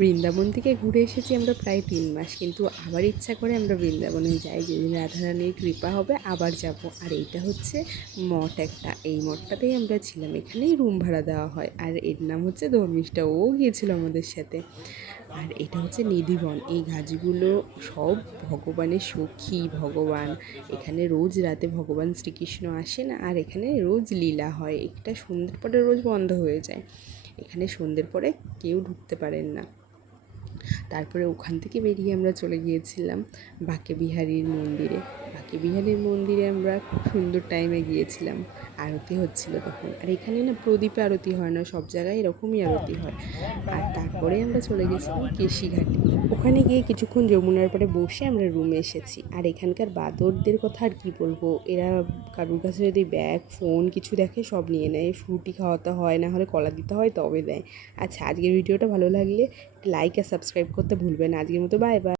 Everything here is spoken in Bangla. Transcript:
বৃন্দাবন থেকে ঘুরে এসেছি আমরা প্রায় 3 মাস, কিন্তু আবার ইচ্ছা করে আমরা বৃন্দাবনে যাই। যেদিন রাধারানীর কৃপা হবে আবার যাব। আর এইটা হচ্ছে মঠ একটা, এই মঠটাতেই আমরা ছিলাম, এখানেই রুম ভাড়া দেওয়া হয়। আর এর নাম হচ্ছে ধর্মিষ্ঠা, ও গিয়েছিল আমাদের সাথে। আর এটা হচ্ছে নিধিবন, এই গাছগুলো সব ভগবানের সখী ভগবান। এখানে রোজ রাতে ভগবান শ্রীকৃষ্ণ আসেন, আর এখানে রোজ লীলা হয়। এটা সন্ধ্যের পরে রোজ বন্ধ হয়ে যায়, এখানে সন্ধ্যের পরে কেউ ঢুকতে পারেন না। তারপরে ওখান থেকে বেরিয়ে আমরা চলে গিয়েছিলাম বাঁকে বিহারীর মন্দিরে। বাঁকে বিহারীর মন্দিরে আমরা খুব সুন্দর টাইমে গিয়েছিলাম, আরতি হচ্ছিল তখন। আর এখানে না প্রদীপে আরতি হয় না, সব জায়গায় এরকমই আরতি হয়। আর তারপরে আমরা চলে গেছিলাম কেশিঘাটে, ওখানে গিয়ে কিছুক্ষণ যমুনার পরে বসে আমরা রুমে এসেছি। আর এখানকার বাঁদরদের কথা আর কি বলবো, এরা কারোর কাছে যদি ব্যাগ ফোন কিছু দেখে সব নিয়ে নেয়। ফ্রুটি খাওয়াতে হয়, না হলে কলা দিতে হয়, তবে দেয়। আচ্ছা, আজকের ভিডিওটা ভালো লাগলে লাইক আর সাবস্ক্রাইব করতে ভুলবেন না। আজকের মতো বাই বাই।